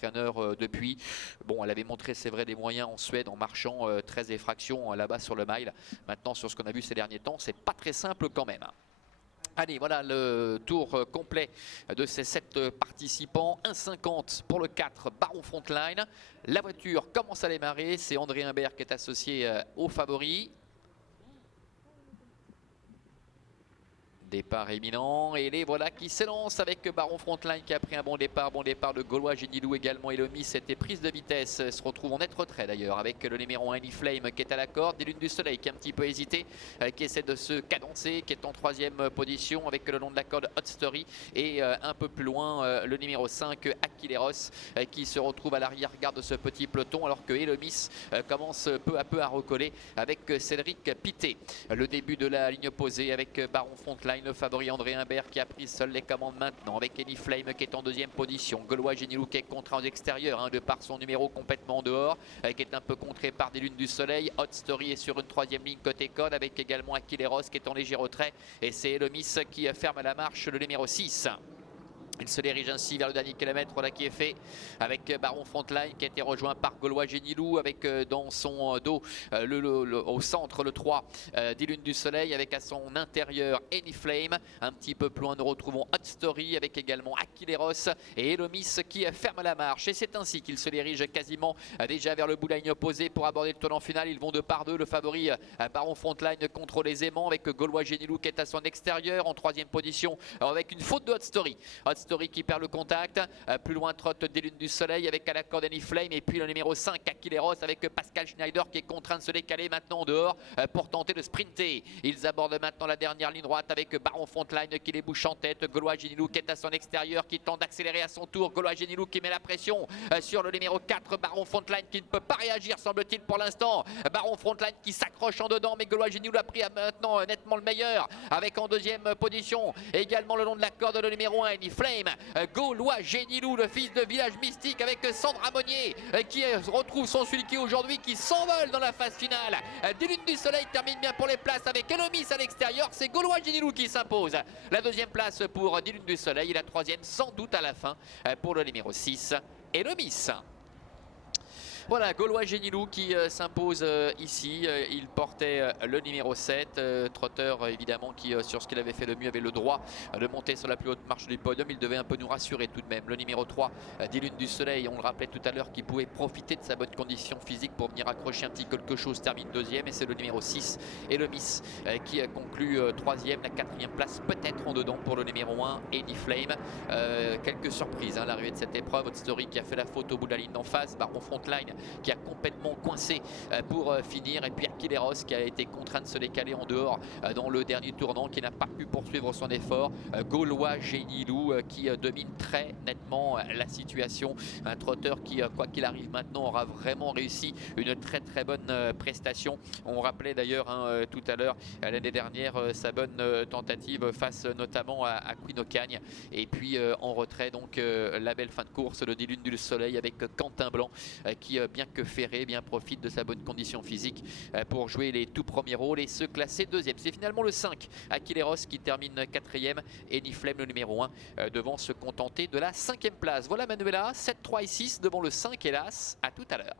entraîneur depuis. Bon, elle avait montré, c'est vrai, des moyens en Suède en marchant 13 effractions là-bas sur le mile. Maintenant, sur ce qu'on a vu ces derniers temps, c'est pas très simple quand même. Allez, voilà le tour complet de ces 7 participants. 1,50 pour le 4, Baron Frontline. La voiture commence à démarrer. C'est André Humbert qui est associé au favori. Départ imminent et les voilà qui s'élancent avec Baron Frontline qui a pris un bon départ de Gaulois Génilou également. Et Elomis, c'était prise de vitesse, se retrouve en net retrait d'ailleurs avec le numéro 1 Anyflame qui est à la corde. Des Lunes du Soleil qui a un petit peu hésité, qui essaie de se cadencer, qui est en 3e position avec le long de la corde Hot Story. Et un peu plus loin le numéro 5 Aquileros qui se retrouve à l'arrière-garde de ce petit peloton alors que Elomis commence peu à peu à recoller avec Cédric Pité. Le début de la ligne opposée avec Baron Frontline, le favori André Humbert qui a pris seul les commandes maintenant avec Anyflame qui est en 2e position. Gaulois Génilou qui est contraint aux extérieurs de par son numéro complètement en dehors, qui est un peu contré par des Lunes du Soleil. Hot Story est sur une 3e ligne côté code avec également Aquileros qui est en léger retrait. Et c'est Elomis qui ferme à la marche le numéro 6. Il se dirige ainsi vers le dernier kilomètre là qui est fait avec Baron Frontline qui a été rejoint par Gaulois Génilou avec dans son dos au centre le 3 des Lunes du Soleil avec à son intérieur Anyflame. Un petit peu plus loin nous retrouvons Hot Story avec également Aquileros et Elomis qui ferme la marche. Et c'est ainsi qu'il se dirige quasiment déjà vers le bout de la ligne opposée pour aborder le tournant final. Ils vont 2 par 2. Le favori Baron Frontline contrôle aisément avec Gaulois Génilou qui est à son extérieur en 3e position avec une faute de Hot Story. Hot Story qui perd le contact, plus loin trotte des Lunes du Soleil avec à la corde Anyflame et puis le numéro 5 Aquileros avec Pascal Schneider qui est contraint de se décaler maintenant en dehors pour tenter de sprinter. Ils abordent maintenant la dernière ligne droite avec Baron Frontline qui les bouche en tête, Gaulois Génilou qui est à son extérieur qui tente d'accélérer à son tour, Gaulois Génilou qui met la pression sur le numéro 4 Baron Frontline qui ne peut pas réagir semble-t-il pour l'instant. Baron Frontline qui s'accroche en dedans mais Gaulois Génilou a pris maintenant nettement le meilleur avec en 2e position également le long de la corde le numéro 1 Anyflame. Gaulois Génilou, le fils de Village Mystique avec Sandra Monnier qui retrouve son sulky aujourd'hui qui s'envole dans la phase finale. Des Lunes du Soleil termine bien pour les places avec Elomis à l'extérieur. C'est Gaulois Génilou qui s'impose. La 2e place pour des Lunes du Soleil et la 3e sans doute à la fin pour le numéro 6 Elomis. Voilà, Gaulois Génilou qui s'impose ici. Il portait le numéro 7. Trotteur, évidemment, qui, sur ce qu'il avait fait le mieux, avait le droit de monter sur la plus haute marche du podium. Il devait un peu nous rassurer tout de même. Le numéro 3, des Lunes du Soleil, on le rappelait tout à l'heure, qui pouvait profiter de sa bonne condition physique pour venir accrocher un petit quelque chose, termine 2e. Et c'est le numéro 6, Elomis, qui conclut 3e. La 4e place peut-être en dedans pour le numéro 1, Anyflame. Quelques surprises à l'arrivée de cette épreuve. Hot Story qui a fait la faute au bout de la ligne d'en face. Baron Frontline qui a complètement coincé pour finir, et puis Aquileros qui a été contraint de se décaler en dehors dans le dernier tournant, qui n'a pas pu poursuivre son effort. Gaulois Génilou qui domine très nettement la situation, un trotteur qui, quoi qu'il arrive maintenant, aura vraiment réussi une très très bonne prestation. On rappelait d'ailleurs tout à l'heure l'année dernière sa bonne tentative face notamment à Queen Ocagne, et puis en retrait donc la belle fin de course de des Lunes du Soleil avec Quentin Blanc qui bien que ferré, bien profite de sa bonne condition physique pour jouer les tout premiers rôles et se classer 2e. C'est finalement le 5 Aquileros qui termine 4e et Anyflame le numéro 1 devant se contenter de la 5e place. Voilà Manuela, 7, 3 et 6 devant le 5 hélas. À tout à l'heure.